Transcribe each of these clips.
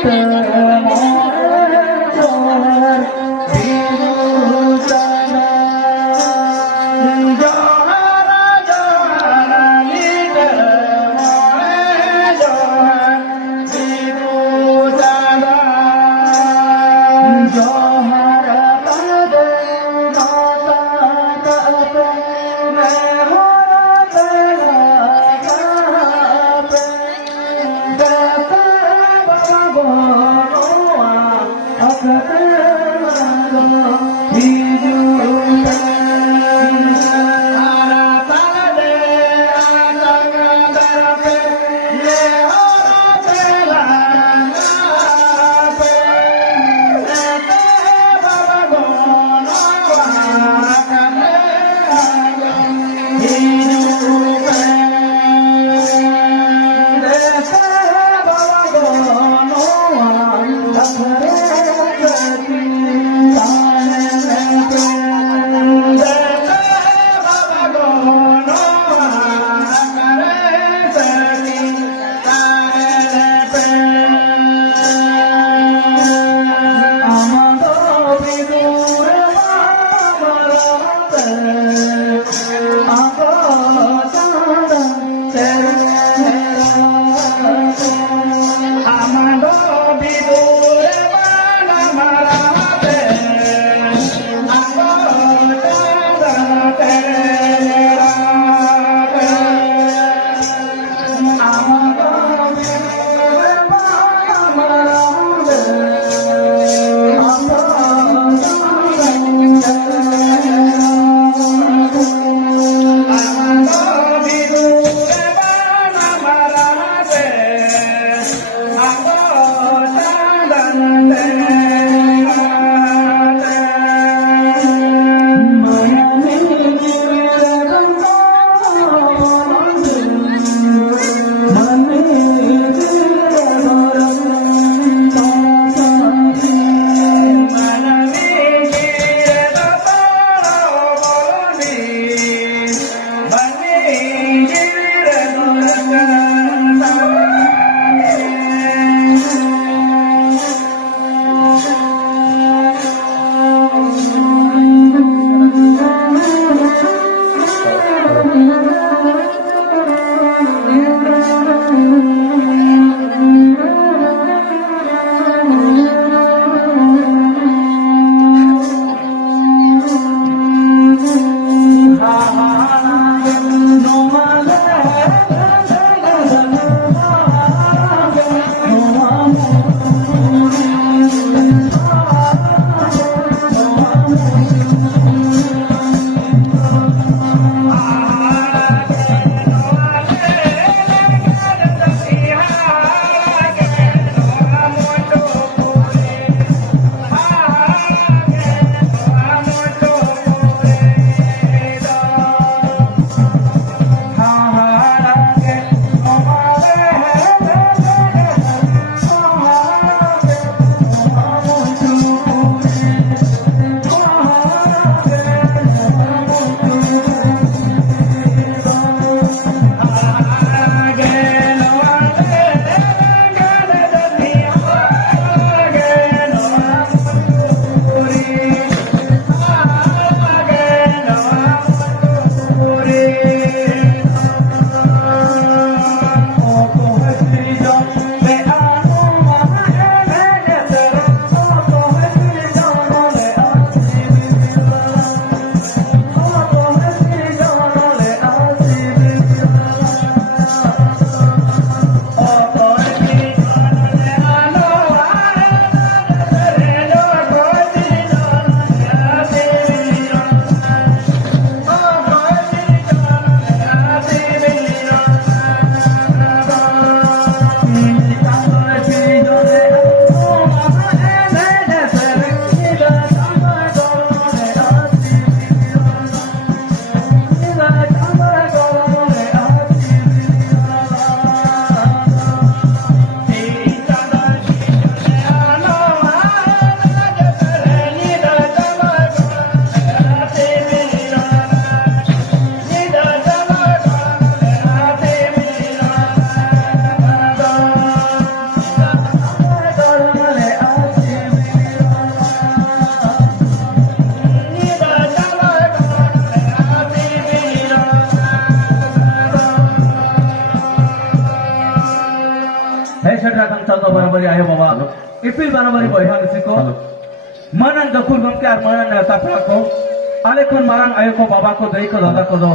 Hare बाराबारी आयो बाबा इपिल बाराबारी बयहा मिसिको मानन दखुर गमके are मानन नेता पेड़ा को आले खन मारांग आयो को बाबा को दई को दादा को दो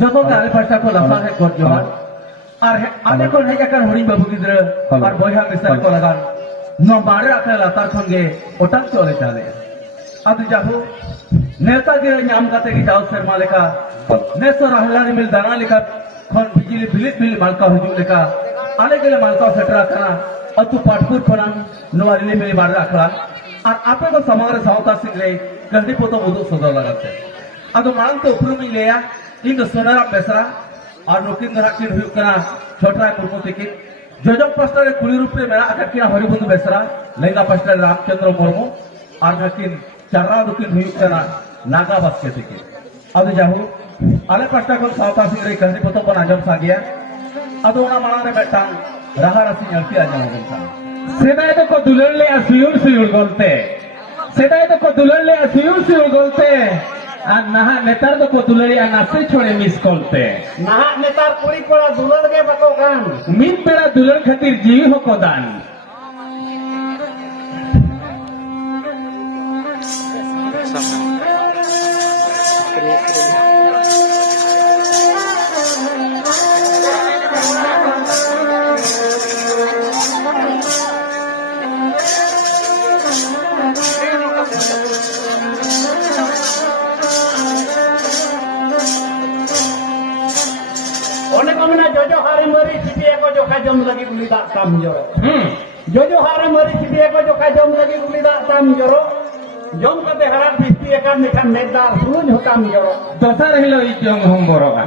जतो के आले पास्टा को लफा है गोट जोहार आर आले खन हेजा कर हरि बाबू गिद्र आर बयहा मिसल को लगान नो बारे आके लातार खन गे ओटांग चले चाले अब जाहु नेता गिरे नाम काते की जाओ शर्मा लेका नेसो रहलानी मिल दाना लेका खन बिजली बिल मालका हुजू लेका आले गेले मालका सेटरा कना अतु पाटपुर खनान नवारिली मिली बार राखला और आपे को समग्र सावता सिंगले गंदी पोतो उदो सदर लगाते अदो मांग तो उपरुम लेया इन सोनारा बेसरा और नुकिन दराकिन हुयु कना छोटरा मुर्मु तिकिन जोजम पस्टर कुली रूप में मेरा अटकिना हरिबंधु बेसरा लेंगा पस्टर रामचंद्र मुर्मु और नकिन चारा दुकिन हुयु कना नागा बसके तिकिन अदो जाहु आले पस्टर को सावता सिंगले गंदी पोतो बन आजम सागिया अदो ना मांग ने बेटांग रहा रसी नलकी आजम होता सेदाय तो को दुलर ले सुयुर गोलते सेदाय तो को दुलर ले सुयुर गोलते आ नहा नेतार तो को दुलरी आ नासे छोड़े मिस कोलते नहा नेतार कुड़ी कोड़ा दुलर के बको गान मिन पेड़ा दुलर खातिर जीवी हो को दान जोजो हारे मरी छिपिए को जो खा जम लगी गुली दा ताम जरो जोजो हारे मरी छिपिए को जो खा जम लगी गुली दा ताम जरो जम कते हरा बिस्ती एकर निखान नेदार सुन होताम जरो दोसर हिलो इ जंग हम बरोगा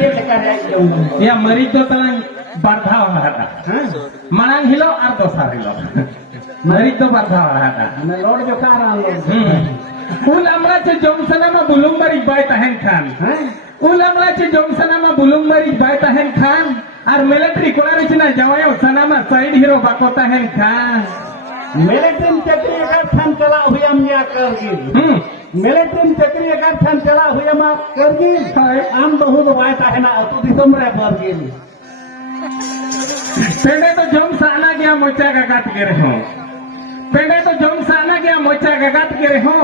ये लेकर है जंग या मरी तो तलां बारधा हटा मांग हिलो और दोसर हिलो मरी तो बारधा हटा मैं लोड जो खा रहा हूं उल हमरा चे जमसना में बुलुम मरी बाय तहन खान उल हमरा चे जमसना में बुलुम मरी बाय तहन खान और मिलिट्री कोला रचना जवायो सना में साइड हीरो बाको तहन खान मिलिट्री चक्री अगर थान चला हुआ मिया करगिल मिलिट्री चक्री अगर थान चला हुआ मा करगिल आम बहुत बाय तहना अतु दिसम रे बरगिल पेड़े तो जमसाना गया मोचा का काट के रहो पेड़े तो जमसाना गया मोचा का काट के रहो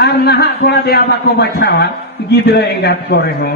और नहा कोड़ा दिया बाको बचावा गिद्र एंगात करे हो